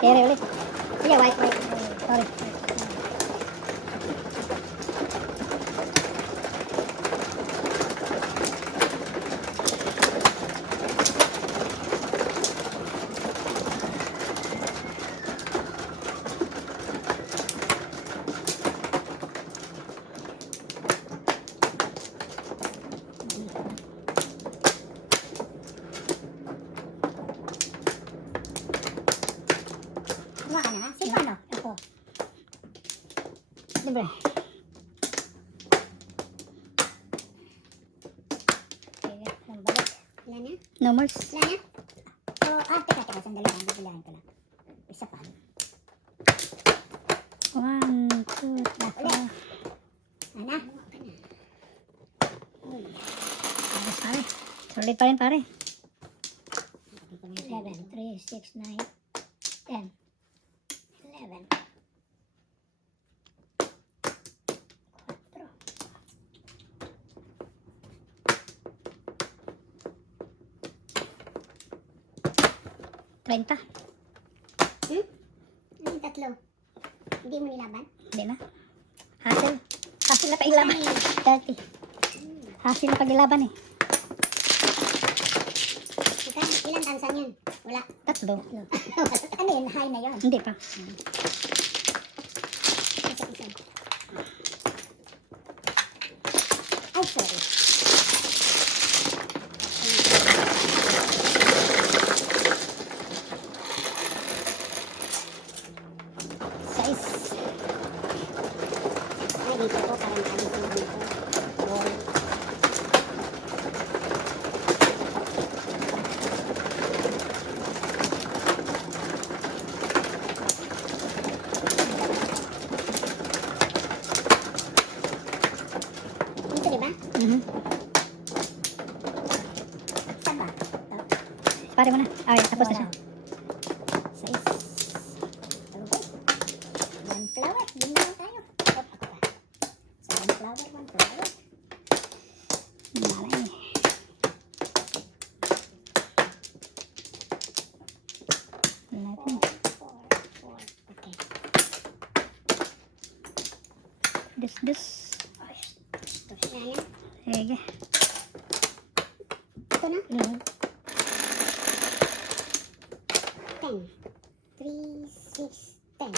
Carry ulit. Yeah, white. Sorry. Kuha ka na ha? Sino ano? Ako. Libre. Wala na? No more. Wala na? O, teka, sandali lang. Bibilahin ko lang. Isa pa. 1, 2, 3, 4. Wala na? Ayos pare. Solid pa rin pare. 7, 3, 6, 9, 10, 11. 30. Ano yung tatlo? Hindi mo nilaban? Hindi na. Hassle. Hassle na pailaban. 30. Hassle na pagilaban eh. Ilan tansan yun? Wala. Tatlo. Ano yun? High na yun. Hindi pa. Isa. Ay, sorry. Size. Ay, dito po. Parang alis na dito. Dito, di ba? Saan ba? Pare mo na. Ay, tapos na siya. Size. Okay. One flower. Yun na lang tayo. Ako pa. So, one flower, one flower. Malay. Eleven. Four. Okay. This. Ito na yan. Sige. Ito na. 10. 10. 3, 6, 10.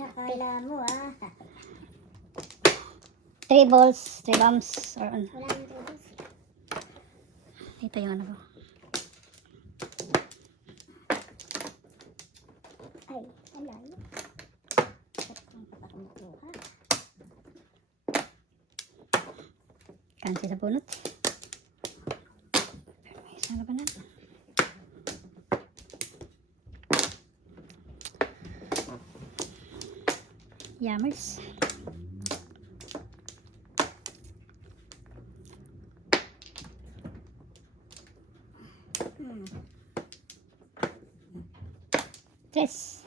Nakala mo ah. 3 balls, 3 bombs, or ano. Wala nang troubles. Dito yung ano ko. Ay, wala yun. Ang papakuha. Kansi sa bunot. May isang labanan. Yammers. Tres.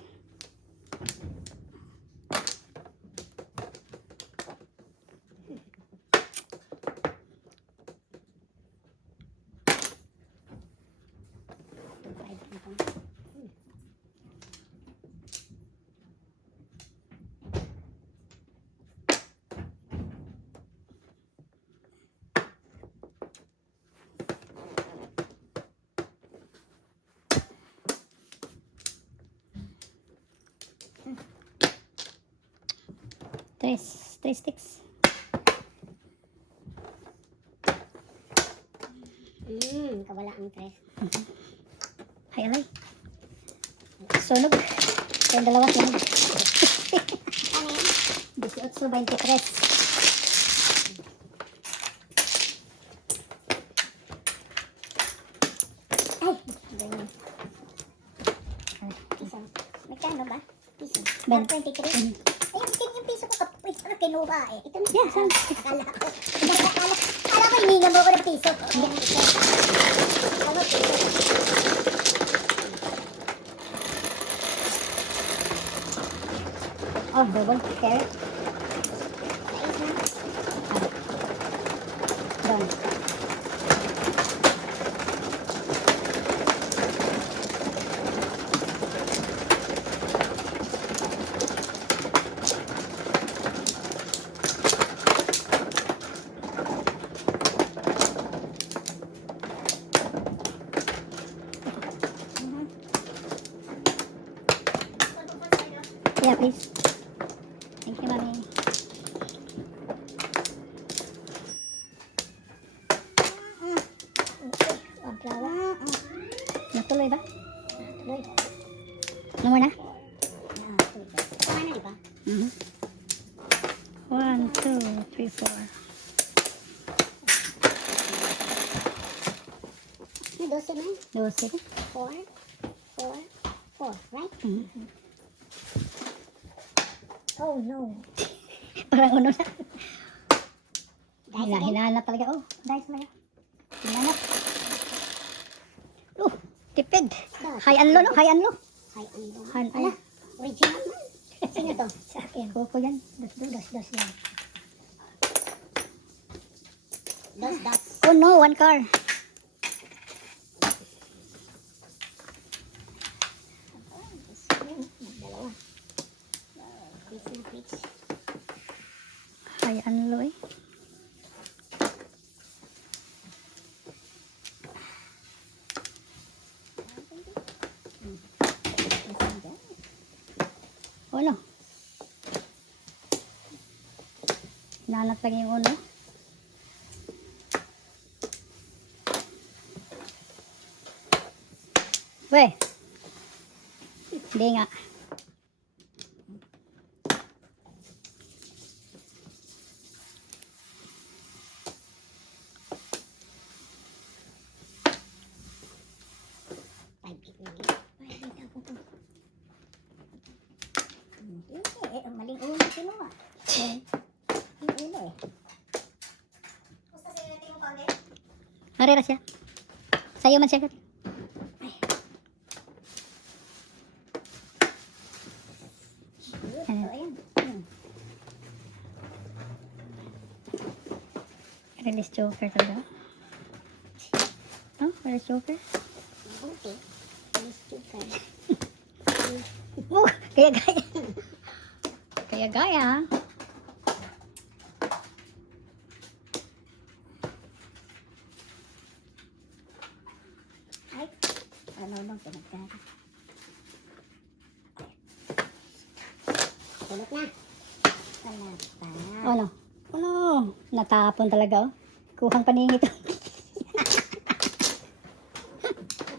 Tres sticks. Kawala ang tres. Hay alay. Sunog. Yung dalawa sunog. Ano yan? 18, 23. Ay! Ganyan. Piso. Magkano ba? Piso. 23. Ayun, yung piso ko kapit. Ano kinuha eh. Ito na. Yeah, saan? Akala ko. Akala ko hininga mo ako ng piso. Ano piso? Oh, double carrot. Sais na. Down. Yeah, please. Thank you, Mami. Okay, one flower. Natuloy ba? Tuloy. Ano mo na? Tuloy. Kumana, di ba? 1, 2, 3, 4. May 12 na. 12. 4, 4, 4, right? Oh no. Parang ano na. Dice again? Hinahanap talaga. Oh, dice talaga. Hinahanap. Oh, tipid. High and low, no? High and low. Ay, ano? High and Ala, low. original man. Sino to? Sa akin. Kuko yan. Dos lang. Dos. Oh no, one car. Dalawa. Quiz na quiz. High and low eh. Oh no. Hinahanap lagi yung uno. Weh. Hindi nga. Maling ulo kinuha. Ang ulo eh. Narira siya. Sa'yo man siya. Ayan. Release joker talaga. Oh, release joker. Mabuti. Miss Joker. Oh, kaya gaya. Kaya gaya. Ay. Ano bang pinagkara? Tulog na. Wala pa. Oh no. Oh no. Natapon talaga oh. Kuhang paningit.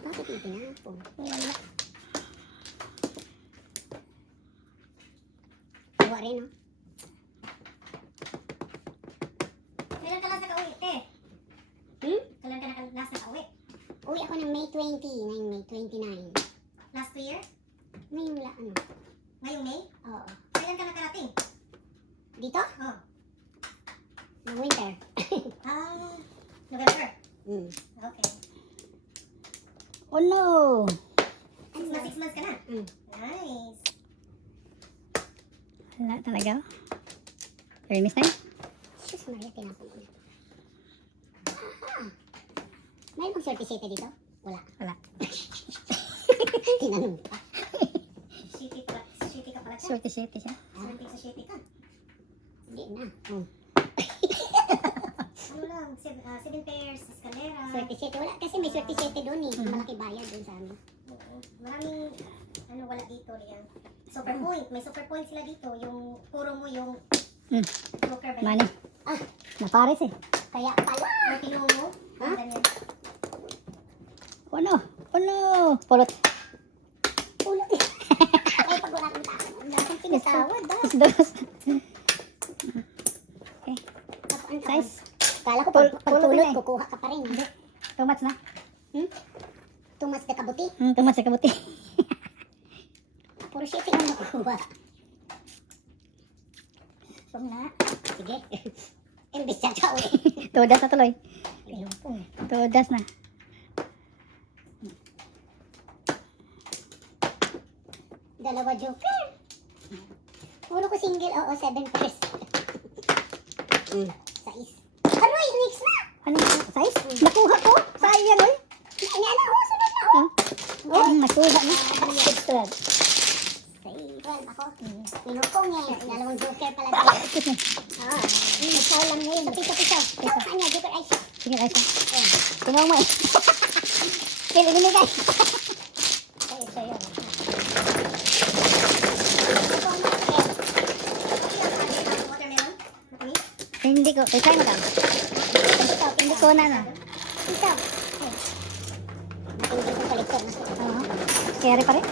Bakit mo tinapon? Wala. Gawa rin, no? Kailan ka last nakauwi, te? Kailan ka last nakauwi? Uwi ako ng May 20, ngayong May 29. Last 2 year? Ngayong Ngayong May? Oo. Kailan ka nakarating? Dito? Oh. Ng winter. November. Mm. Okay. Oh no. 6 months ka na? Mm. Nice. Wala talaga. Very miss time. Sus, Maria, tinapon ko na. Mayroon bang sortisete dito? Wala. Wala. Tinanong pa. Shitty ka pala ka. Shorty siya. Swerte sa shitty ka. Hindi na. Ano lang, 7 pairs, escalera. Sortisete. Wala kasi may sortisete doon eh. Malaki bayad doon sa amin. Oo. Maraming, wala dito riyan. Super point. May super point sila dito. Yung, puro mo yung joker ba yun? Money. Ah, Napares eh. kaya pala. Yung tinong mo. Ha? Ganyan. Oh no. Oh no. Pulot. Ulo. Ay, pag wala kang tao. Wala kang tinatawad ah. Dos. Okay. Tapos, Size. Kala ko Pul- pag pulot tulot, na eh. kukuha ka pa rin. Too much na. Tumas na kabuti. Too much sa kabuti. Puro shipping ang nakukuha. So na. Sige. Imbis siya ka ulit. Todas na tuloy. Ayun. Todas na. Dalawa joker. Puro ko single. Oo, 7 pairs. Sais. Aroy, next na. Ano yung size? Nakuha ko. Sayang oy. Ano, sunod na ako. Oh, nakuha na. 612. Say, 12 ako. Pinukong niya yun. Dalawang joker pala tayo. Ikaw lang ngayon. Piso. Ano, joker ay siya. Sige, Raisa. Tingnan mo eh. Kaya ibinigay. Sa'yo. Hindi ko. Try mo ka. Hindi ko na. Ito. Ay. Matindi itong kolektor na. Oo. Kaya rin pa rin.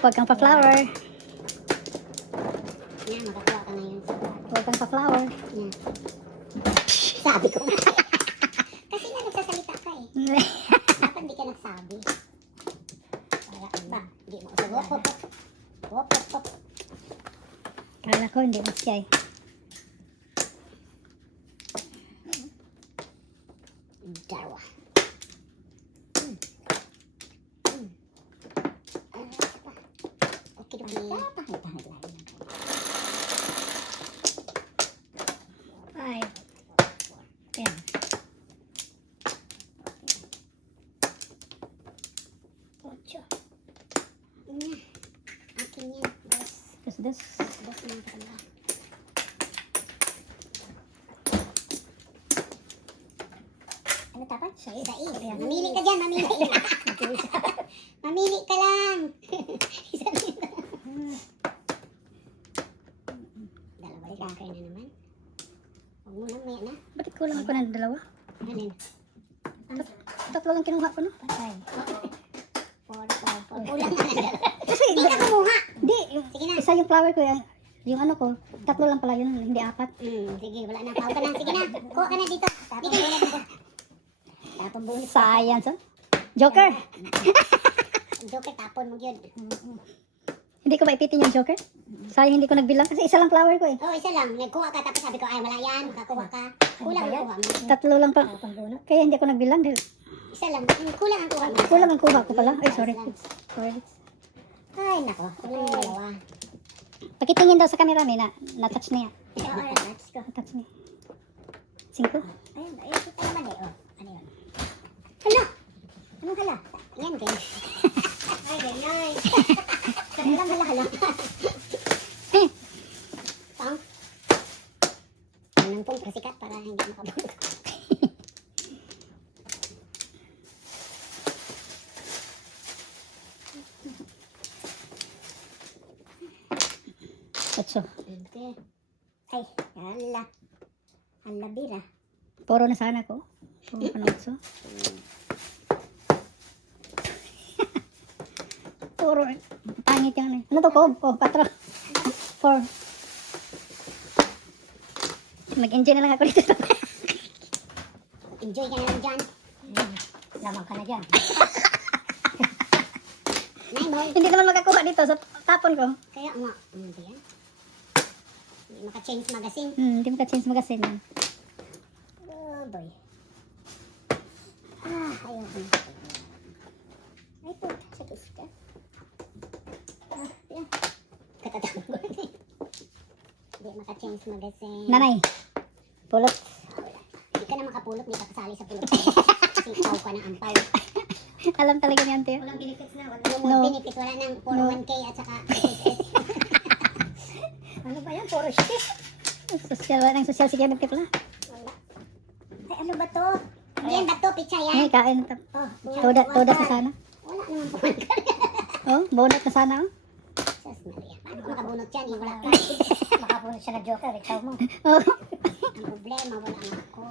Huwag kang pa-flower. Yan, makakuha ka ngayon. Huwag kang pa-flower. Yan. Sabi ko nga. Kasi nga nagsasalita ka eh. Dapat hindi ka nagsabi. Para ba? Hindi mo. So, wop, wop, wop. Wop, wop, wop. Kala ko hindi mo siya eh. Dalawa. Okay, tahan. 5, 10. Ocho. Akin yan. Dos. Dos. Dos lang talaga. Ano dapat? Sais. Ayan. Mamili ka dyan, mamili. Mamili ka lang. Isa lang. Dalawa joker na naman. Huwag mo na, maya na. Bakit kulang ako ng dalawa? Alin? Tatlo lang kinuha ko, no? Patay. 4. Kulang na ng dalawa. Kasi, Hindi ka kumuha. hindi. Sige na. Isa yung flower ko, yung ano ko, tatlo lang pala yun, hindi apat. Sige, wala na. Pao ka na. Sige na. Kuha ka na dito. Hindi ka na dito. Tapon bonus. Science, oh. Joker! Joker, tapon mo yun. Hindi ko maipitin yung joker. Sayang hindi ko nagbilang kasi isa lang flower ko eh. Oh, isa lang. Nagkuha ka tapos sabi ko, ay wala yan. Kakuha ka. Kulang ang kuha mo. Tatlo lang pa. Kaya hindi ako nagbilang dahil Isa lang. Kulang ang kuha mo. kulang ang kuha ko pala. Ay, sorry. Sorry. Ay, nako. Kulang ang dalawa. Pakitingin daw sa camera may na-touch niya. Oo, touch ko. Na-touch niya. 5. Ayun, ayun. Kita naman eh. Oh, ano yun? Hala! Anong hala? Yan, ganyan. Ay, ganyan. Hala. Eh, Pang. Anong pong kasikat para hindi makabulog. otso. Okay. Ay, hala. Hala, bira. Puro na sana ko. Puro pa na otso. Puro. Pangit yan eh. Ano to ko? Oh, 4. 4. Mag-enjoy na lang ako dito. Enjoy ka na lang dyan. Lamang ka na dyan. Nay mo. Hindi naman makakuha dito sa tapon ko. Kaya nga. Ano ba yan? Hindi maka-change magazine. Hindi maka-change magazine. Oh boy. Ayaw ko. Ay po, sa tuska. Yan. Katatapon ko rin eh. Hindi maka-change magazine. Nanay. Pulot. Hindi ka na makapulot, hindi ka kasali sa pulot. Kasi ikaw ka ng ampal. Alam talaga niyan, Teo. Walang benefits na. Walang No. benefit. Wala nang 401k at saka SSS. Ano ba yan? Puro shit. Social, ng social security pala. Wala. Ay, ano ba to? Yan ba to? Picha yan? Ay, kain. Oh, Todas na sana. Wala naman 401k. Oh, bonus na sana, oh. Sus Maria. Paano makabunot yan? Eh, wala ka. Makabunod siya na joker, ikaw mo. Oh. Ang problema, wala nga ako.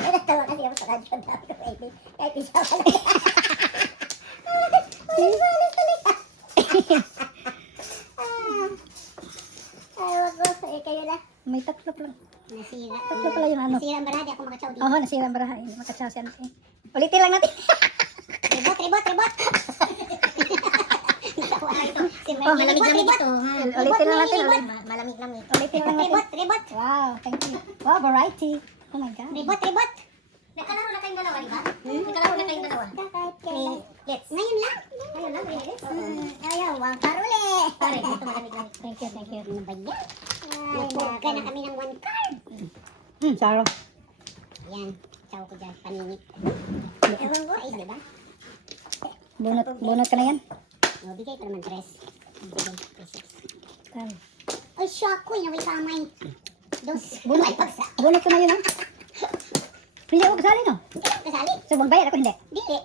Ay, natawa kasi ako sa radyo na ako. Kahit isa wala. Ayaw ko. Eh, kayo na. May tatlo pala. Nasira. Tatlo pala yung ano. Nasira ang barada. Ako makatsaw dito. Oo, nasira ang baraha. Hindi makatsaw siya natin. Ulitin lang natin. Ribot, ribot, ribot. Tawa na ito. Si Oh, Malamig-lamig ito. Ulitin lang natin. Malamig-lamig. Ulitin lang natin. Ribot, ribot. Wow, thank you. Wow, variety. Oh my God. Ribot, ribot. Nakalaro na kayong dalawa, di ba? Nakalaro na kayong dalawa. Kahit kailan. Let's. Ngayon lang. Ayun lang, really. Ayaw, wang karuli. Pare, ito malamig-lamig. Thank you, thank you. Ano ba yan? Napuga na kami ng 1 card. Saro. Yan. Tsaw ko dyan. Paningit. Ewan ko, ay, diba? Bunot ka na yan. O, bigay pa naman 3. Bigay, 6. Tama. Ay, shock ko, inaway kamay. 2. Bunot. Ay, pagsa. Bunot ko na yun, ha? Hindi ako kasali, no? Kasali? So, magbayad ako, hindi. Dili.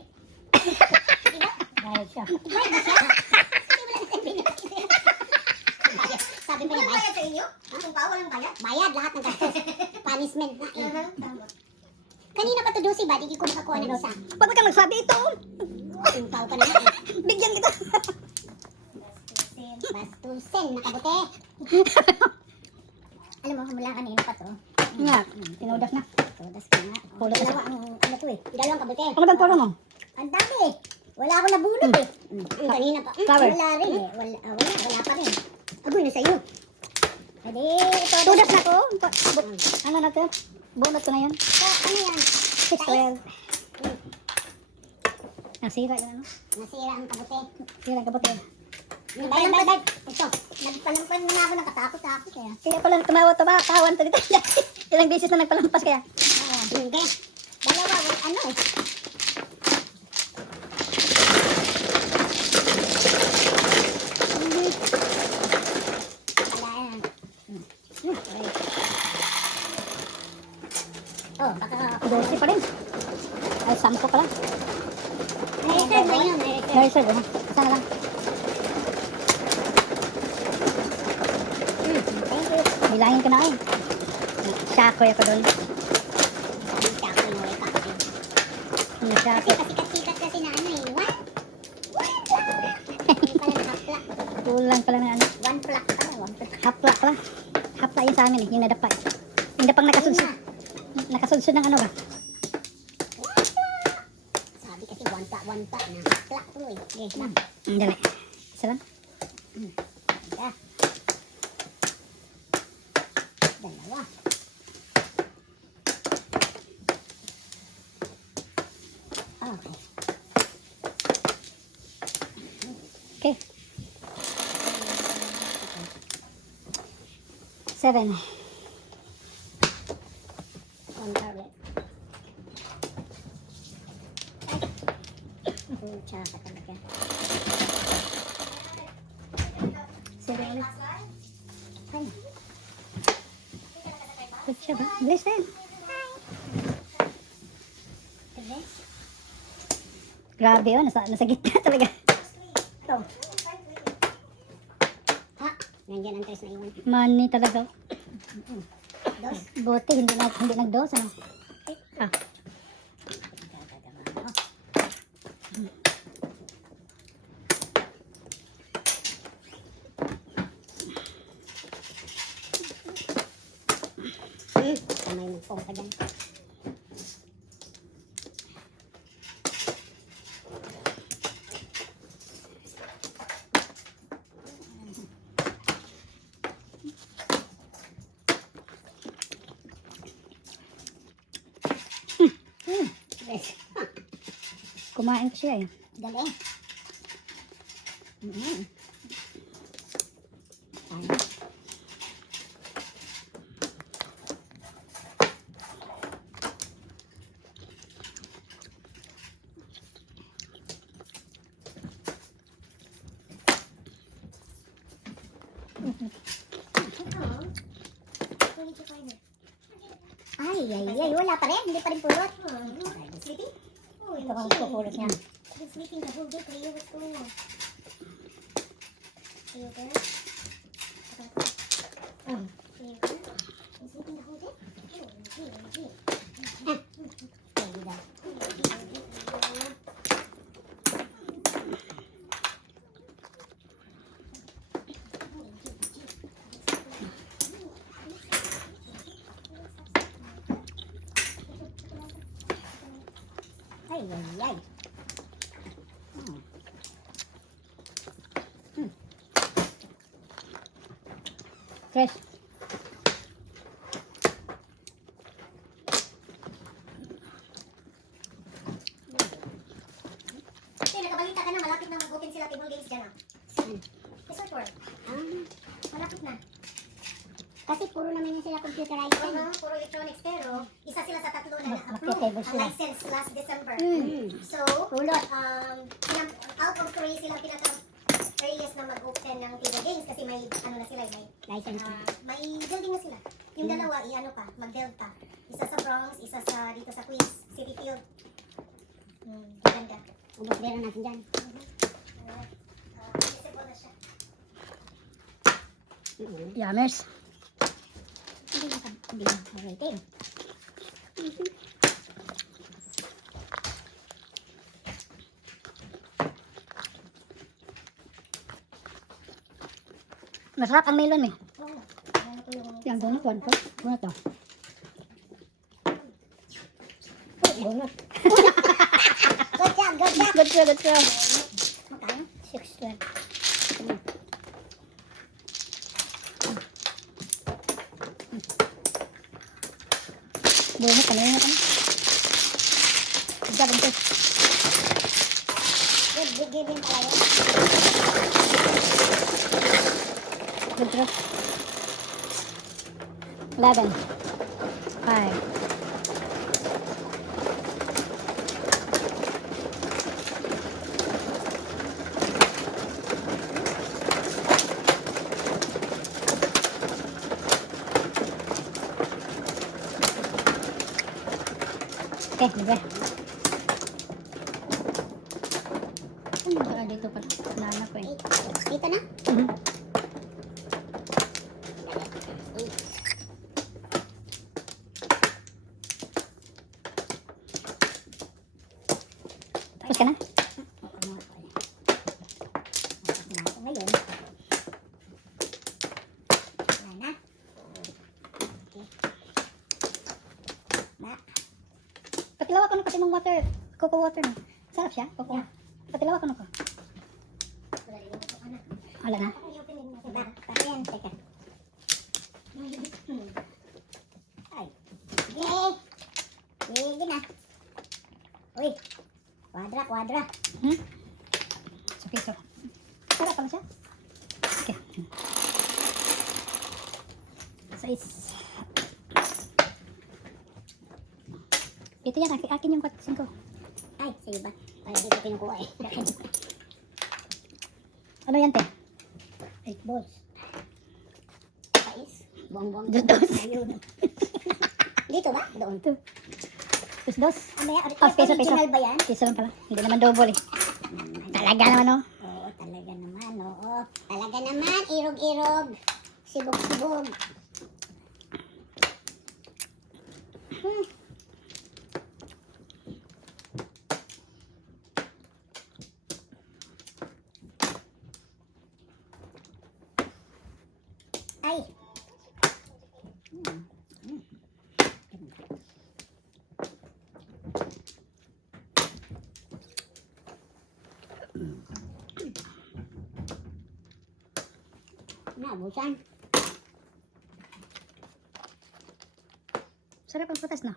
Diba? Bayad siya. Bayad ba siya? Hindi wala na sabihin na. Sabi pa niya, bayad sa inyo? Ang pa, walang bayad? Bayad, lahat ng gastos. Punishment na eh. Kanina pa to Dusi ba? Di ko makakuha ng isa. Ba't ka nagsabi ito? Tumpaw ka na nga eh. Bigyan kita. Bastusin, nakabuti. Alam mo, mula kanina pa to. Nga, tinudas na. Tudas ka nga. Pulot na. Dalawa ang ano to eh. Dalawang kabuti. Ano bang puro mo? Ang dami eh. Wala ako nabunod eh. Ang kanina pa. Flower. Wala rin eh. Wala pa rin. Agoy na sa'yo. Pwede ito. Tudas na ko. Ano na to? Bunot ko na yan. Ano yan? 612. Nasira yun, ano? Nasira ang kabuti. Sira ang kapatid. Bye. Ito. Nagpalampan na ako nakatakot kaya. Kaya pala tawan to dito. Ilang beses na nagpalampas kaya. Hindi. Dalawa. Ano eh. Wala yan. Oh, baka 12 pa rin. Ay, 10 pa lang. may reserve ba yun? May reserve. Very sure, ha? Isa na lang. Thank you. Bilangin ko na eh. Shakoy ako doon. Sabi siya ako yung wake up. Kasi Shakoy. pasikat-sikat kasi na ano eh. One plak. Hindi pala nakapla. Kulang pala na ano. One plak pala. Hapla pala. Hapla yun sa amin eh. Yung nadapa eh. Yung dapang nakasudsud. Nakasudsud ng ano ba? Sabi kasi one plak na plak tuloy. Okay, lang. Dali. Isa lang. Dalawa. Okay. Okay. 7. One target. Ay. Tsaka talaga. 7 ulit. Ay. Good siya ba? Bilis na yan. Sige. Grabe yun. Nasa gitna talaga. Ito. Ha? Nandiyan ang tres na iwan. Money talaga. Dos. Buti hindi nagdos ano. Ah. Kamay magpong ka dyan. Yes. Kumain ko siya eh. Dali. Ano? Ay, wala pa rin. Hindi pa rin pulot. Sleeping? Ito ang pupulot niya. I've been sleeping the whole day. Kaya what's going on? Are you okay? Are you okay? Been sleeping the whole day? Ay. Fresh. Nakabalita ka na, malapit na mag-open sila table games dyan ah. Saan? Resort World. Malapit na. Kasi puro naman yan sila computerized. Puro electronics, pero isa sila sa tatlo na na-approve Magte-table ang sila. license last December. Mm. So, out of 3 sila pinaka-earliest na mag-open ng table games kasi may, ano na sila, License. may building na sila. Yung dalawa, i-ano pa, mag-build pa. Isa sa Bronx, isa sa dito sa Queens, City Field. Ganda. Ubus bera natin dyan. Accessible na siya. Yummers. Hindi na rating. Masarap ang melon eh. Oo. Ano ko yung... Yan, bunot, one po. Bunot to. Bunot. Good job, good job. Good job, good job. Magkano? 612. Bunot, ano yun? Good job, bunot. Good giving pala yun. Good job. 11. 5. Okay, libre. Ano ba dito pa? Nana ko eh. Dito na? Mhm. Tapos ka na? Ngayon. Wala na. Okay. Patilawa ko na kasi ng water. Coco water mo. Sarap siya, coco. Patilawa ko na ko. Wala rin yung ano. Wala na. Diba? Kasi yan, teka. Ay. Yay! Sige na. Uy. Kwadra, kwadra. Hmm? Okay, so. Sarap pala siya. Okay. Size. Ito yan, akin yung 5. Ay, sige ba? Ay, hindi ko pinukuha eh. Ano yan, te? 8 balls. Pais. Buang-buang. Dos. Ayun. Dito ba? Doon. Dos. Amaya, Peso, original peso. ba yan? Piso lang pala. Hindi naman double eh. Talaga naman oh. Oo, talaga naman. Oo. Talaga naman. Irog-irog. Sibog-sibog. Ay. Nabusan. Sarap ang putas na.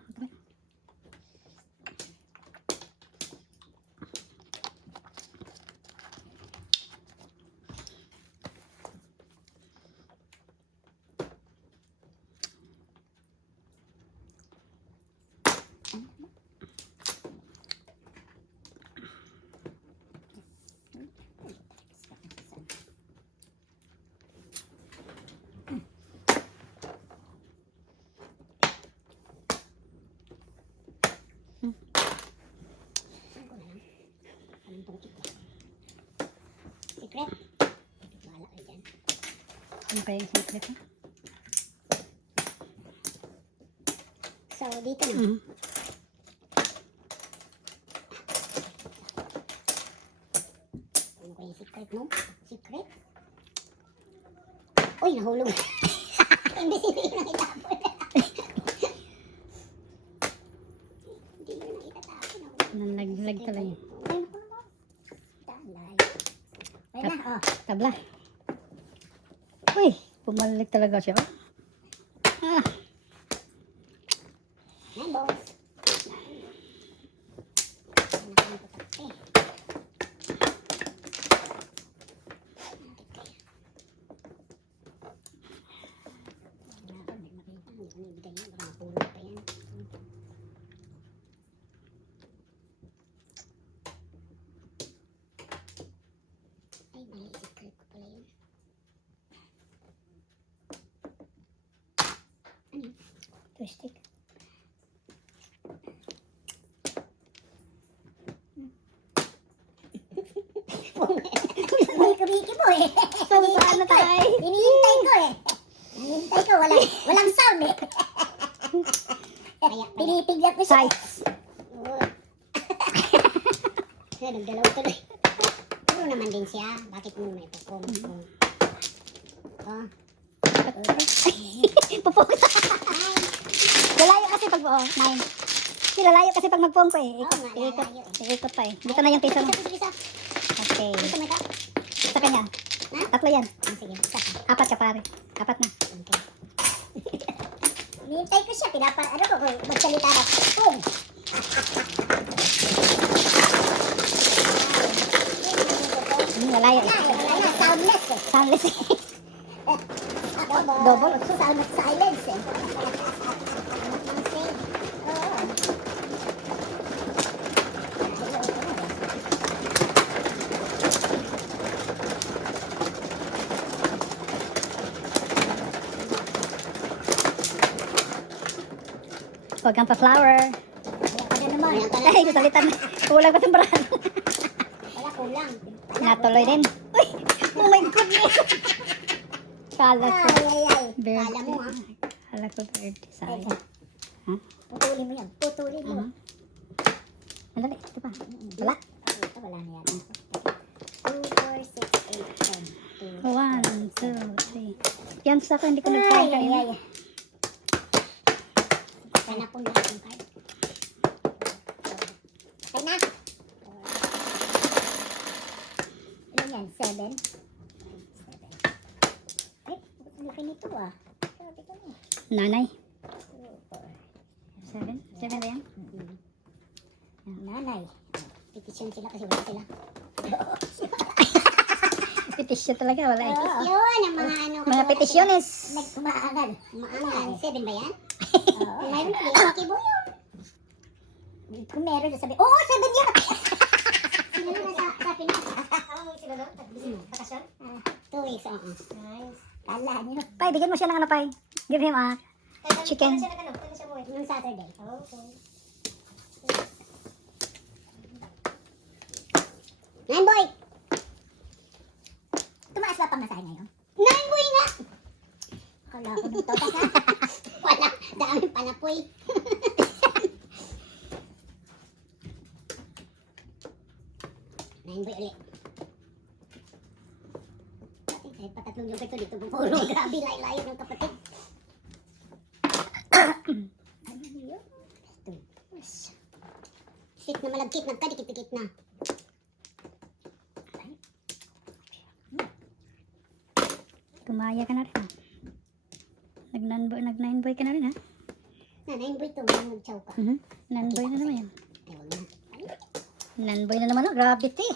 Secret. Wala ka dyan. Ano kaya yung secret ha? So, dito na. Mhm. Ano ko yung secret mo? Secret? Uy, nahulog. Imbis hindi na itapon. Hindi mo na itatapon. Nalaglag talaga. Ay, naku naman. Talay. Ay na, oh. Tabla. Uy, pumalik talaga siya. Ah, Nine balls. Ano ibigay yan? Baka mapulot pa yan. Ay, mali. Secret ko pala yun. Twistic. May kumiki po eh. Saan na tayo? Hinihintay ko eh. Hinihintay ko. Walang sound eh. Kaya pinipiglat ko siya. Size. Oo. Kaya nagdalaw tuloy. Puro naman din siya. Bakit mo may pupong? Oh. Pupong. Lalayo kasi pag buo. 9. Lalayo kasi pag magpong ko eh. Oo nga, Iikot. lalayo eh. Iikot pa eh. Dito na yung piso mo. Isa. Okay. Isa may ka? Sa kanya. Ha? Tatlo yan. Ah, sige. Isa ka. 4 ka pare. 4 na. Okay. Hinihintay ko siya. Ano ko kung magsalita na. Pum! Lalayo eh. Wala na. Soundless eh. Soundless eh. Double. Double. So, silence eh. Huwag kang pa-flower. Ano naman? Ay, salitan na. Kulang ko timbrahan. Wala kulang. Natuloy din. Uy! Oh my goodness! Kala ko. Ay. Bird. Kala mo ha. Kala ko bird. Sayang. Putulin mo yan. Putulin mo. Andali, ito pa. Wala. Ito wala na yan. 2, 4, 6, 8, 10. 1, 2, 3. Yan sa akin, hindi ko nagpahin kanina. Sana po lahat yung card. Ay na. Ilan yan? 7? Ay, ang laki nito ah. Sabi ko na. Nanay. 7? 7 na yan? Nanay. Petisyon sila kasi wala sila. Petisyon talaga, wala eh. Yun, ang mga ano. Mga petisyones. Nag-umaagal. Umaagal. 7 ba yan? Oo. Mayroon pa rin. Okay, boy yun. Kung meron, sabi, oo, 7 yan! Sino na sa Pinas? Sino doon? Bakasyon? 2 weeks, oo. Nice. Kala niyo. Pai, bigyan mo siya ng ano, Pai. Give him a chicken. Nung Saturday. Okay. Nine boy! Tumaas ba pamasahe ngayon? Nine boy nga! Akala ko nung totas ha. Wala, daming panapoy. Nine boy ulit. Kahit patatlong yung ito dito pupuro. Grabe, layo-layo ng kapatid. Ano yun? Sit na malagkit, nagkadikit-dikit na. Tumaya ka na rin, ha? Nag-9 boy ka na rin, ha? Na, nine boy to, nag-chow ka. 9 boy na naman yan. Ayaw na. 9 boy na naman, oh. Gravity.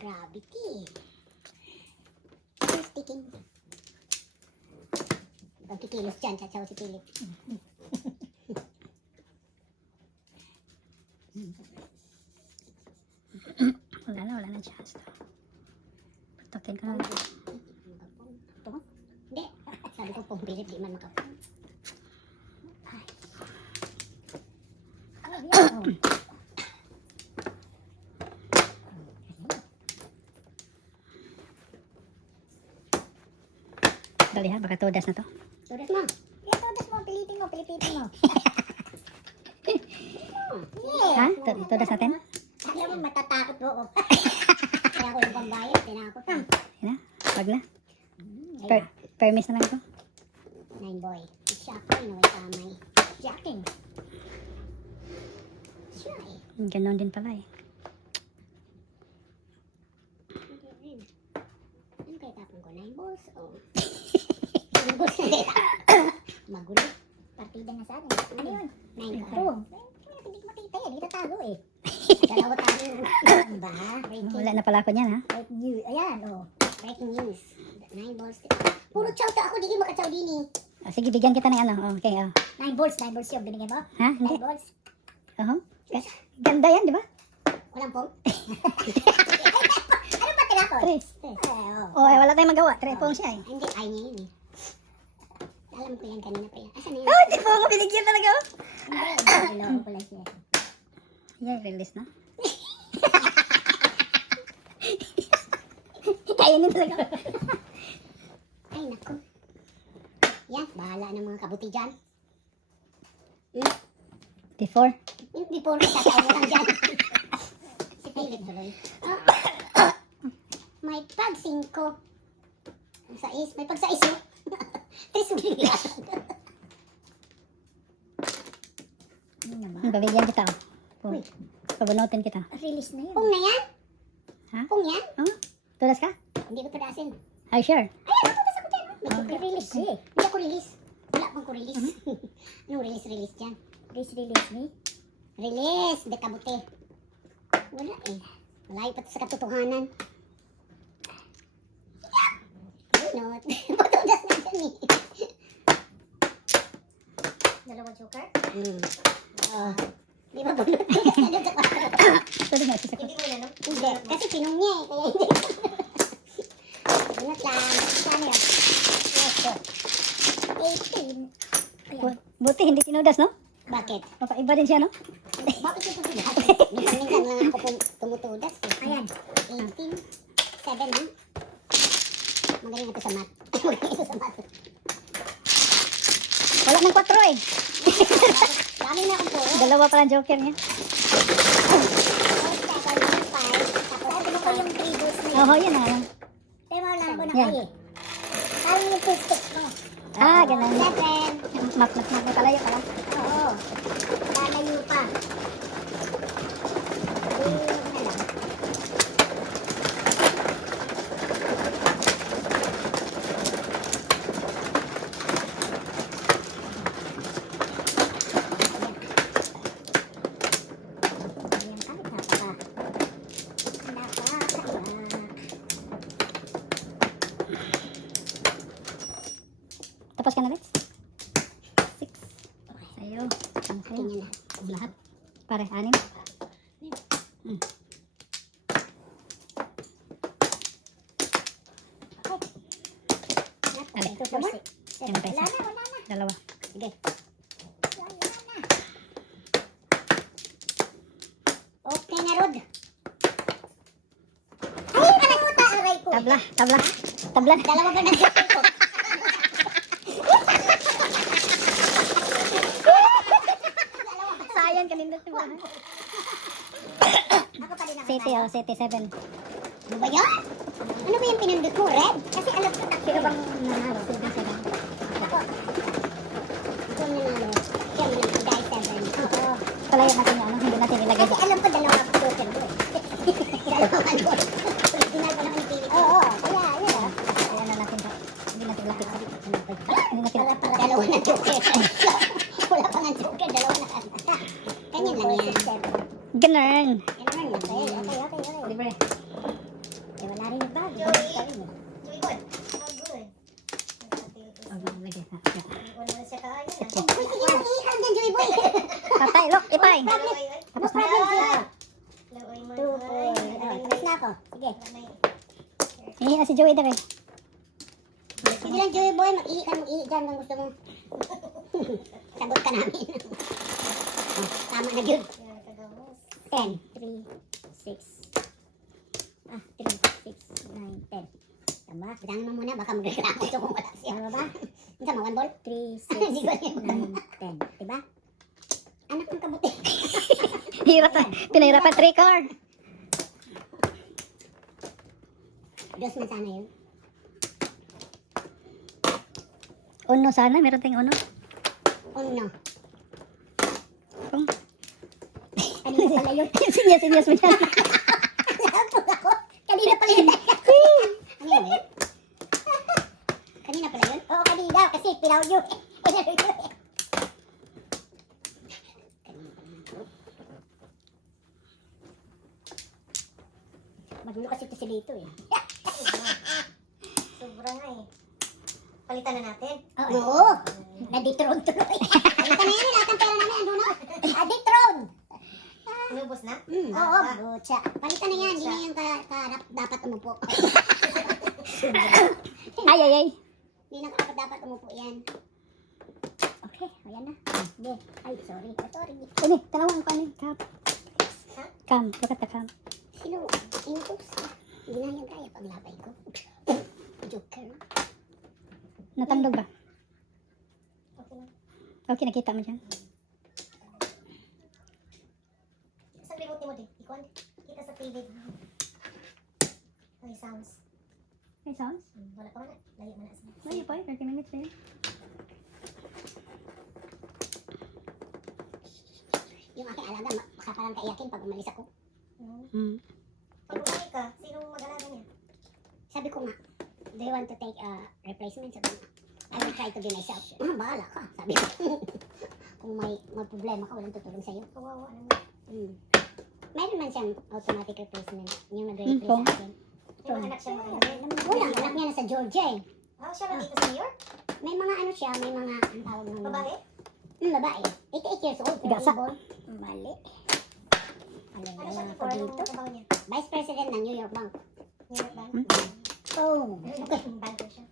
Gravity. Who's sticking? Pagkikilos dyan, chachaw si Philip. Wala na chance to. Patukin ka na lang. Ito? Hindi. Sabi ko pong Philip, di man makapong. Ay. Ano yan? Dali, ha? Baka todas na to. Tudas mo. Yeah, tudas mo. Pilitin mo. Ha? Todas natin? Alam mo, matatakot mo. Kaya ako yung pambayad, tinakot na. Yan na. Wag na. Permis na lang ito. Nine boy. Shocking, no, kamay. Shocking. Shy. Ganon din pala, eh. Ano kaya tapon ko? 9 balls? Oh. 9 balls na kaya. Magulo. Partida na sa atin. Ano yun? 9 ka. Oo. Hindi ko makita yan. Hindi tatago eh. Dalawa tayo. Ba? Wala na pala ako niyan, ha? Breaking news. Ayan, oh. Breaking news. 9 balls. Puro chow to ako. Di makachow din eh. Ah, sige, bigyan kita ng ano. Okay, oh. 9 balls yung binigay mo? Ha? Hindi? 9 balls. Ganda yan, di ba? Walang pong? Ano ba tira ko? Tres. Oo. Oh, wala tayong magawa. Trepong siya eh. Hindi, ay niya yun eh. Alam ko yan kanina pa yan. Asan na yun? Oh, di po ako binigyan talaga. Oh. Hindi, niloko ko lang siya. Yeah, release na. Kainin talaga. Ay, naku. Yan, bahala ng mga kabuti dyan. Before. Yung before ko, tatawag mo lang dyan. Si Philip tuloy. May pag 5. May pag 6. 3 bigyan. Ano na ba? Pabigyan kita. Oh. Uy. Pabunutin kita. Release na yun. Pung na yan? Ha? Pung yan? Oh? Tulas ka? Hindi ko tudasin. Are you sure? Ay, natutas ako dyan. May release eh. Hindi ako release. Wala pang ko release. Anong release dyan? Release ni? Release. Hindi kabuti. Wala eh. Malayo pa sa katotohanan. Bunot. Patudas na dyan eh. Dalawang joker? Di ba bunot? Tudas na dyan sa kwarto. Tuloy nga, sisa ko. Hindi mo na, no? Hindi. Kasi pinong niya eh. Kaya hindi. Bunot lang. Saan yun? 18. Ayan. Buti, hindi tinudas, no? Bakit? Papaiba din siya, no? Bakit ito tudas? Minsan lang ako tumutudas. Ayan. 18. 7 ha? Magaling ito sa math. Magaling ito sa math. Wala ng 4 eh. Dami na akong puro. Dalawa pa lang joker niya. 4, 7, 5. Tapos ano ko yung 3 balls na yun. Oo, yan na. Pero alam ko na Yan. kayo. Parang yung full stick mo. Ah, ganun. 7. Map, kalayo pala. Oo. Lalayo pa. Ano lang. Ayan, kahit napaka-iba. Tapos ka na, Lex? 6. Sa'yo. Ang sa'yo. Akin yan lahat. Lahat. Pare, 6. Ano? Ito, Tama? first. Yan, Wala pesa. na, wala na. Dalawa. Sige. Wala na. Okay na, Rod. Ay, kalimuta, aray ko. Tabla, tabla. Tabla. Dalawa ba nag-joker ko? Sayang, kanindot yung bahay. Ako pa rin ako. City, oh, City 7. Ano ba yan? Ano ba yung pinindot mo, Red? Kasi alam ko na. Sino bang nanalo? City 7. Ako. Ito ang nanalo. Siya nanalo. Dahil 7. Oo. Palayo natin yung ano, hindi natin ilagay. Kasi alam ko dalawa ang joker mo. Dalawa ang joker. Original pa naman yung pili. Oo. Kaya, ayun ah. Kaya na natin sa... Hindi natin ilapit. Hindi natin Wala pala dalawa na joker. Wala pa nga joker. Dalawa na kanta. Ganyan lang yan. Ganun. Ganyan lang. Okay. Libre. Eh, wala rin yung bag. Joey. Joey. Oh, lagay na. Wala na siya kaya. Uy, sige lang. Ihi ka lang dyan, Joey Boy. Patay, look, ipay. Tapos na. Laway mo. Two, four. Tapos na ako. Sige. Hihi na si Joey Dar eh. Sige lang, Joey Boy. Mag-ihi ka, mag-ihi dyan kung gusto mo. Sagot ka namin. Oh, tama na yun. 10, 3, 6. 3, 6, 9, 10. Tama? Bitangan mo muna. Baka magreklamo ito kung wala siya. Tama ba? Hindi mo, 1 ball? 3, 6, 9, 10. Diba? Anak ng kabuti. Hirap na. Pinahirapan 3 car. Dos man sana yun. Uno sana, meron tayong uno. Uno. Kung... Kanina pala yun. Sinyas mo yan. Nakapag ako. Kanina pala yun. Ano yun eh? Kanina pala yun? Oo, kanina. Kasi pinawag yun. Pinawag yun eh. Magulo kasi ito si Lito eh. Sobra nga eh. Palitan na natin. Oo. Na-dethrone tuloy. Palitan na yan. Lahat ng pera namin. Ano na? Na-dethrone. Inubos na? Oo. Butya. Palitan na yan. Hindi na yan dapat umupo. Ay, ay, ay. Hindi na dapat umupo yan. Okay. Ayan na. Hindi. Ay, sorry. Sorry. Ini, tanawan ko ani. Kam. Ha? Kam, look at the cam. Sino? Intos. Hindi na yan kaya paglabay ko. Joker. Natandog ba? Okay lang. Okay, nakita mo dyan. Saan remote ni mo din? Ikuan. Kita sa TV. Ay, sounds. May sounds? Wala pa man. Layo man na. Layo pa, 30 minutes na yun. Yung aking alaga, makapalang kaiyakin pag umalis ako. Hmm. Pag bumalik ka, sinong mag-alaga niya? Sabi ko nga, do you want to take a replacement? Sabi ko, I will try to do myself. Bahala ka. Sabi ko. Kung may problema ka, walang tutulong sa'yo. Kawawa naman. Meron man siyang automatic replacement. Yung nag-replace Phone? sa akin. May mga anak siya mga Wala, anak niya nasa Georgia eh. Oh, siya lang dito sa New York? May mga ano siya, may mga, ang tawag ng Babae? Babae. 88 years old. Pero Gasa. ibon. Mali. Ano siya Ano before? pa Anong dito? trabaho niya? Vice President ng New York Bank. New York Bank? Oh. Okay. Banker siya.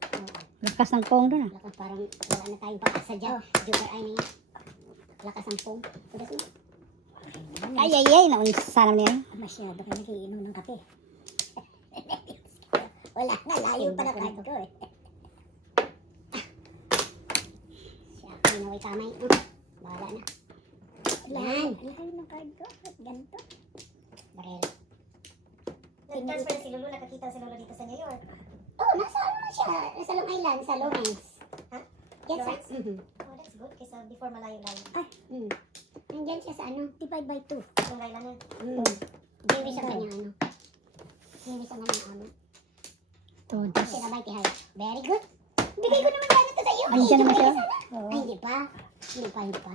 Lakas ng pong doon ah. Lakas parang wala na tayong pag-asa dyan. Joker ay na yan. Lakas ang pong. Tugas mo. Ay, ay, ay. Naunsa na niya. Masyado ka nagiinom ng kape. Wala na, layo pa na card ko eh. Siya, pinaway kamay. Bahala na. Yan. Layo ng card ko. Ganito. Barel. Nag-transfer na si Lulu. Nakakita si Lulu dito sa New York. Oh, nasa ano na siya? Nasa Long Island, sa Lawrence. Ha? Yan sa... Lawrence? Oh, that's good. Kaysa before malayo-layo. Nandyan siya sa ano, divide by 2. Long Island na. Jewish ang kanyang ano. Jewish ang kanyang ano. Todas. Kasi na tihay. Very good. Bigay ko naman sana ito sa iyo. Andiyan naman siya. Ay, hindi pa. Hindi pa.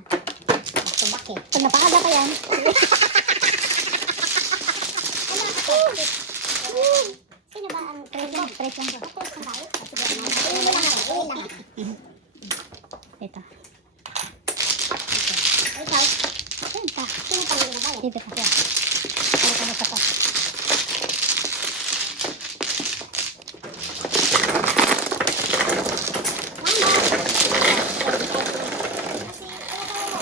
Back to back eh. Pag napaaga pa yan. Sino ba ang Tres lang siya. Tres ang tayo? Sige, ano lang ako. Uwi lang ako. Ito. Ikaw, Ito. sino pa yung nabayad? Dito pa siya. Palitan mo sa pa. Kasi, ano ka mo?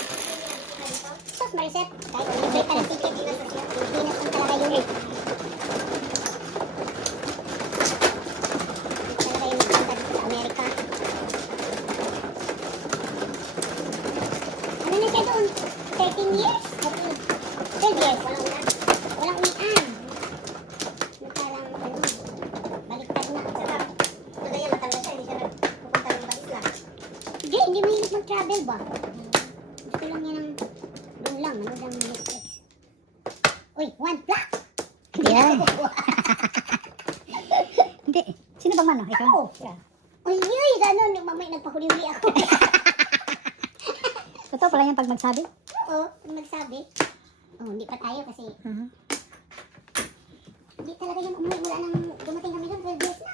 Dito? Sus, Mariset. Kahit nag-break ka ng ticket, Pilipinas ang talaga yun eh. Talaga yung magpunta dito sa Amerika. Ano na siya doon? 13 years? 12 years. Walang uwian. Nakalang, ano, baliktad na. Saka, nagaya na talaga siya. Hindi siya nagpupunta ng ibang isla. Hindi mahilig mag-travel ba? Gusto lang niya ng doon lang, manood ng Netflix. Uy, one block! Yan. Hindi. Sino bang mano? Ikaw? Ako! Uy, uy, gano'n, mamay nagpahuli-huli ako. Totoo pala yan pag magsabi. Oo, nagsabi. Oh, hindi pa tayo kasi hindi talaga yung umuwi mula nang dumating kami doon, 12 years na.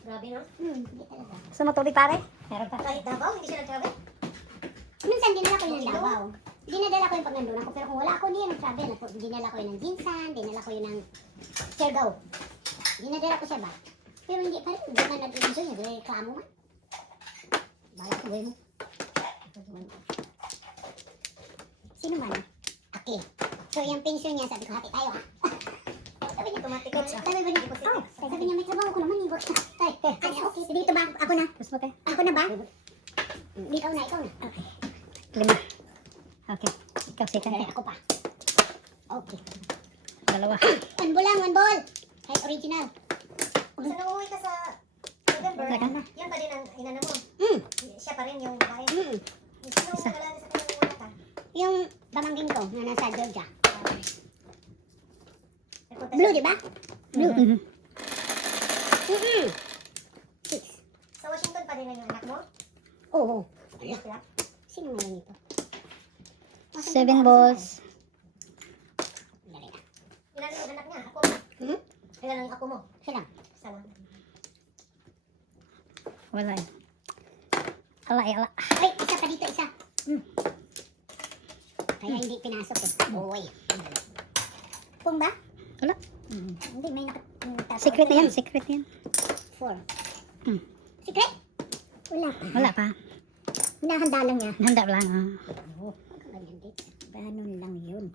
Grabe, no? Hindi talaga. Gusto mo tubig pare? Meron pa. Kahit Davao, hindi siya nag-travel. Minsan dinala ko yung ng Davao. Dinadala ko yung pag nandun ako, pero kung wala ako hindi yung nag-travel. Dinala ko yung ng Jinsan, dinala ko yung ng Siargao. Dinadala ko siya ba? Pero hindi pa rin, hindi na nag-enjoy niya, hindi reklamo man. Bala ko, gawin mo. Sino man? Ate. So yung pension niya, sabi ko, hati tayo ah. Sabi niya, automatic. Sabi ba niya, oh, sabi niya, may trabaho ko naman, ibot. Ay, okay, dito ba? Ako na. Gusto mo tayo? Ako na ba? Ikaw na, ikaw na. Okay. 5. Okay. Ikaw second. Kaya ako pa. Okay. 2. One ball lang, one ball. Kahit original. So, nung umuwi ka sa November, November. yan pa din ang inano mo. Mm. Siya pa rin yung babae. Sino Isa. nag-alaga sa kanya ng ka? Yung pamangkin ko na nasa Georgia. Nagpunta Blue, siya. di ba? Blue. Six. Sa Washington pa din ang anak mo? Oo. Sila? Sino ngayon ito? 7 balls. Dali na. Ilan ang anak niya? Ako mo? Hmm? Ilan ang ako mo? Siya lang. Isa lang. Wala eh. Ala, ala. Ay, isa pa dito, isa. Kaya hindi pinasok eh. Uy. Pung ba? Wala. Hindi, may Secret na yan, secret yan. 4. Hmm. Secret? Wala pa. Wala pa. Hinahanda lang niya. Handa lang. Oo. Ganun lang yun.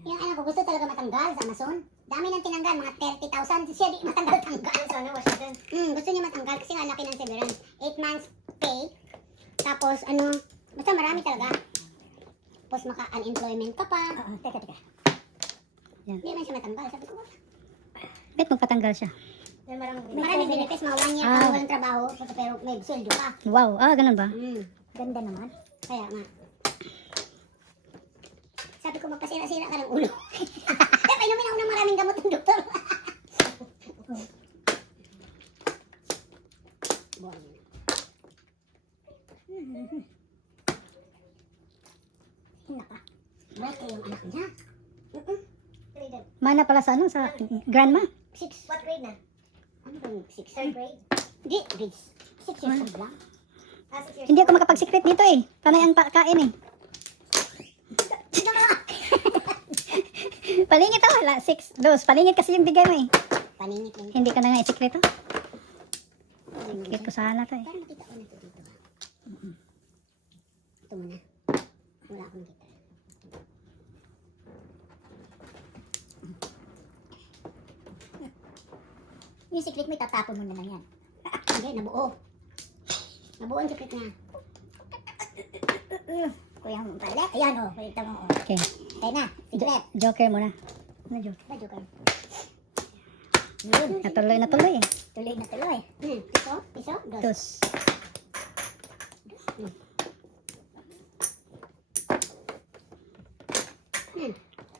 Yung anak ko, gusto talaga matanggal sa Amazon. Dami nang tinanggal, mga 30,000. Siya di matanggal-tanggal. Sana Washington. Gusto niya matanggal kasi nga laki ng severance. 8 months pay. Tapos basta marami talaga. Tapos maka-unemployment ka pa. Teka. Yan. Hindi naman siya matanggal. Sabi ko, Bet magpatanggal siya. maraming benefits, mga 1 year ka walang trabaho. Pero may sweldo ka. Wow, ganun ba? Ganda naman. Kaya nga. Sabi ko, magpasira-sira ka ng ulo. Kaya inumin ako ng maraming gamot ng doktor. Buwan mo na. Naka. Bright kayo yung anak niya. Mana pala sa ano, sa grandma. 6. What grade na? Ano ba yung 6? 3rd grade? Hindi, grade 6 years old lang. 6 years Hindi ako makapag-secret dito eh. Panay ang kain eh. Palingit ako, wala. 6, dos. Palingit kasi yung bigay mo eh. Paningit lang. Hindi ka na nga i-secret oh. Secret ko sana to eh. Parang nakita ko na ito dito ba? Ito muna. Wala akong kita. Yung secret mo, itatapon mo na lang yan. Hindi, nabuo. Nabuo ang secret niya. Kuya mo pala. Ayan o, kita mo. Okay. Kaya na, secret. Joker muna. Ano joker? Ba, joker? Yun. Natuloy eh. Tuloy na tuloy. Piso, piso, dos. Dos.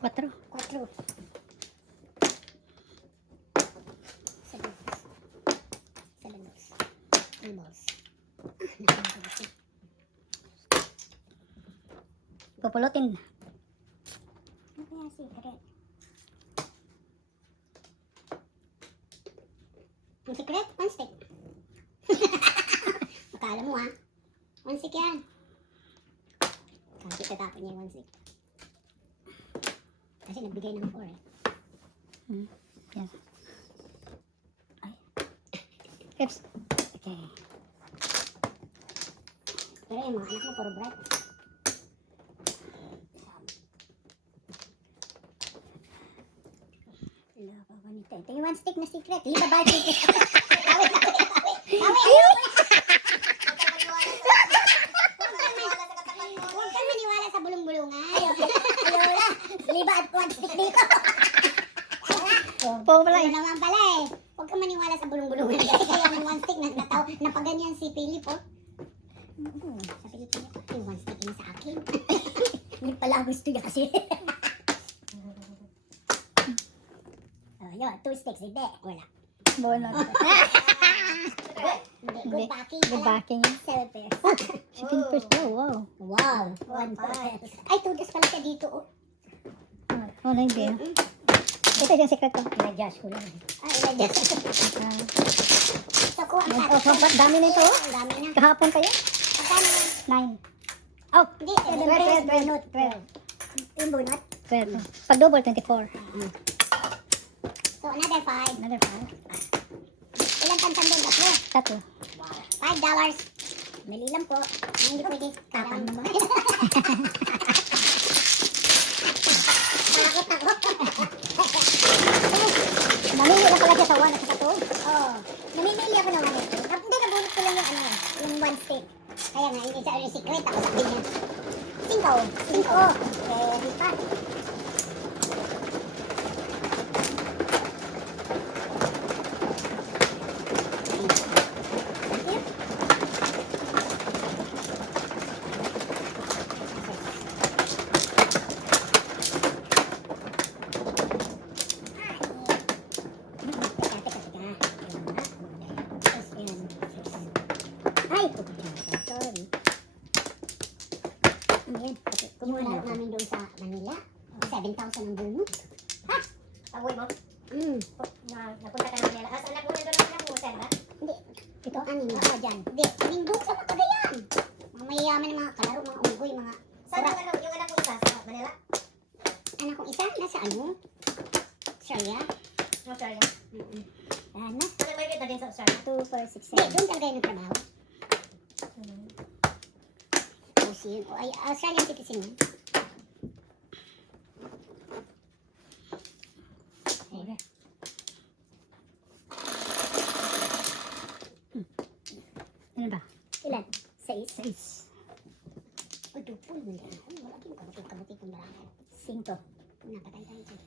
Quatro. 4. 7 balls. 3 balls. Pupulutin. Ano kaya secret? Ang secret? 1 stick. Akala mo 1 stick yan. Kasi tatapon niya 1 stick. Kasi nagbigay ng 4 eh. Yan. Oops. Okay. Pero yung mga anak mo, puro bright. Ito yung 1 stick na secret. Liba ba secret? Tawi! Huwag kang maniwala sa bulong-bulungan. Ayaw na. Liba at 1 stick dito. Po pala Ano eh. naman pala eh. Huwag kang maniwala sa bulong-bulungan. Kasi kaya ng 1 stick na paganyan si Philip oh. Sabi ni Philip, yung 1 stick na sa akin. Hindi pala gusto niya kasi. Yun, 2 sticks, hindi. Wala. Bono. Hindi, good backing. Good backing. 7 pairs. Chicken first. Oh, wow. Wow, 1 pair. Ay, 2 days pala siya dito oh. Oh, na hindi. Ito yung secret ko. Ina-judge ko lang. Ay, ina-judge. So, kuha ang Oh, sobrang dami nito. Ang dami na. Kahapon kayo? Pagkano yan? 9. Oh, Hindi, 12. 12. Yung bunot? 12. Pag double, 24. So, another 5. Another 5. Ilang tantan doon? Tatlo. Tatlo. $5. Dali lang po. Ay, hindi pwede. Tapang naman. Takot ako. Mamili na pala siya sa 1 at sa 2. Oo. Namimili ako ng ano ito. Hindi, nabunot ko lang yung ano, yung 1 stick. Kaya nga, yung isa yung secret. Ako sabi niya. 5. 5. Eh, di pa. Ay! Sorry. Ayan. Kumuha na namin doon sa Manila. 7,000 ang buno. Ha? Awoy mo? Napunta ka na Manila. Asa na doon ang hotel ba? Hindi. Ito, anin ako dyan. Hindi, anin doon sa Pagkayan. Mga mayayaman ng mga kalaro, mga unggoy, mga... Saan ang ano, yung anak mo isa sa Manila? Anak kong isa, nasa ano? Australia. Australia. Ano? Nag-migrate na din sa Australia. 2, 4, 6, Hindi, 7. doon talaga yung nagtrabaho. Tapos yun, ay, Australian citizen yun. Okay. Ano ba? Ilan? 6. Uy, dupol mo na. Wala kang kabuti kong barako. 5. Napatay tayo dyan.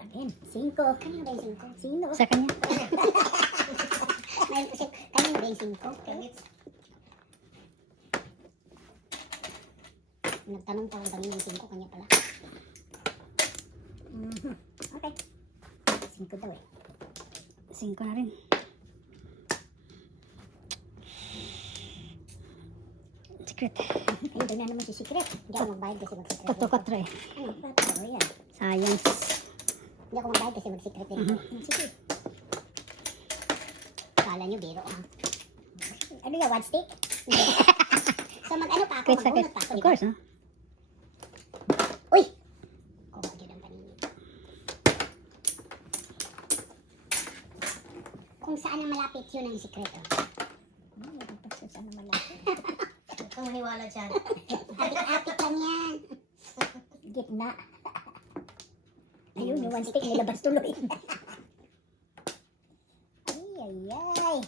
Again, 5. Kanino ba yung 5? Sino? Sa kanya. Mayroon kasi, kanino ba yung 5? Kalit. Nagtanong-tanong kami ng 5, kanya pala. Okay. 5 daw eh. 5 na rin. Secret. Ayun, doon na naman si Secret. Hindi ako magbayad kasi mag-secret. 4 eh. Ano? Ano yan? Science. Hindi ako magbayad kasi mag-secret din. Sige. Kala nyo, biro ah. Ano yan, one stick? So mag-ano pa ako, Secret, secret. mag-unot pa ako, Of di ba? course, no? Uy! Kuha yun ang paningin. Kung saan ang malapit yun ang secret. Saan naman natin? Kung maniwala dyan. Apit-apit lang yan. Gitna. Ayun, yung one stick nilabas tuloy. Ay.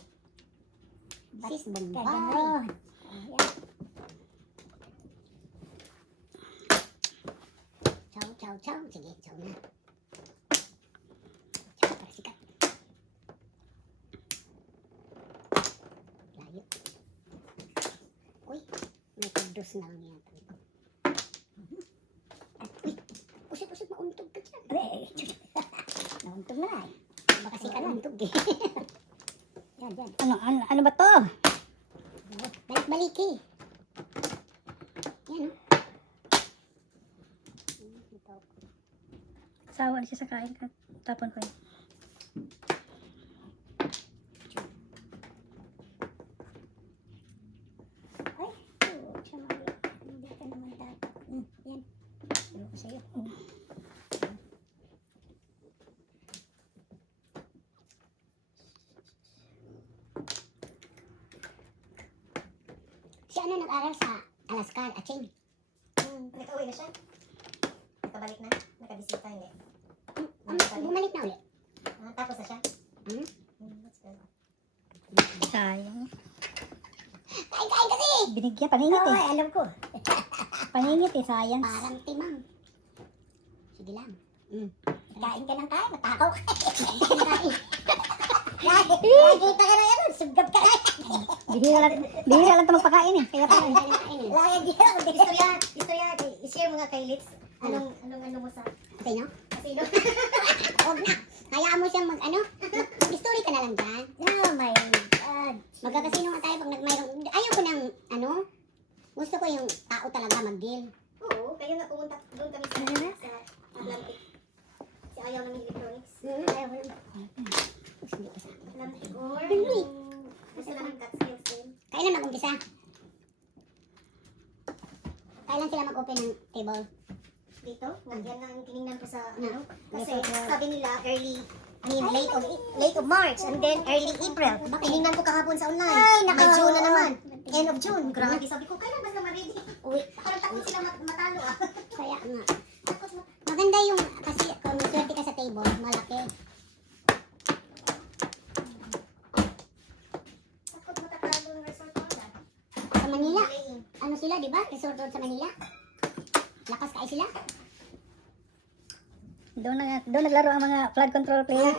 Sis Bombay. Gano'n. Ayan. Chow. Sige, chow na. Chow para sikat. Layo. Uy, may kudos na lang yan. Uy, usap-usap mauntog ka dyan. Aray. Nauntog na eh. Baka si ka nauntog eh. Yan. Ano ba to? Balik-balik eh. Yan o. Sawa na siya sa kain. Tapon ko yun. Ay, siya mali. Hindi ka naman dapat. Yan. Ano ko sa'yo? Si ano nag-aral sa Alaska, Aching? Nag-uwi na siya? Nakabalik na? Nakabisita, hindi? Bumalik na ulit. Tapos na siya? Hmm? That's good. Sayang. Kain kasi! Binigyan, paningit Oo, eh. alam ko. Paningit eh, sayang. Parang timang. Sige lang. Kain ka ng kain, matakaw ka. Kain. Nakikita ka na yan, sugab ka na. Bihira lang ito magpakain eh. Kaya pala eh. Lagi di ako. Istorya, i-share mo nga kay Litz. Anong mo sa Sino? kasino? Huwag na. Hayaan mo siyang mag-story ka na lang dyan. Oh my God. Magkakasino nga tayo pag mayroong, ayaw ko ng, gusto ko yung tao talaga mag-deal. Oo, kayo nga pumunta doon kami sa Atlantic. Si ayaw namin electronics. Ayaw ko lang. Hindi pa sa akin. Atlantic or Hindi. gusto namin Catskills din. Kailan mag-umpisa? Kailan sila mag-open ng table? Dito, yan ang tinignan ko sa No. kasi sabi nila late of March and then early April. Tinignan ko kahapon sa online. Ay, nako. May June na naman. End of June. Grabe, sabi ko, kailan ba sila ma-ready? Uwi. Parang takot sila matalo ah. Kaya nga. Takot Maganda yung, kasi kung swerte ka sa table, malaki. matatalo ng resort ko na. Sa Manila, ano sila, di ba? Resort road sa Manila. Lakas kayo sila. Doon naglaro ang mga flood control player.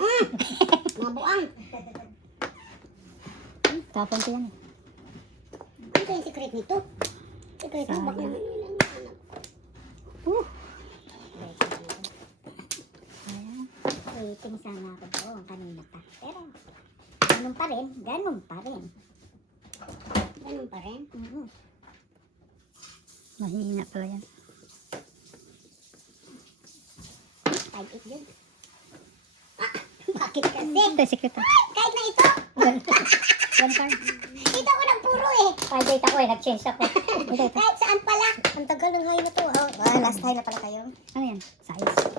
Mga buang. Tapon ko yan eh. Ano yung secret nito? Secret mo, baka naman yun ang anak. Ayan. Waiting sana ako doon kanina pa. Pero, ganun pa rin. Ganun pa rin. Mahina pala yan. 5-8 yun. Bakit kasi? Ito, secret ah. Kahit na ito. One card. Dito ako nagpuro eh. Ay, date ako eh. Nag-change ako. Ito. Kahit saan pala. Ang tagal ng high na to. Oh, last high na pala tayo. Ano yan? Size.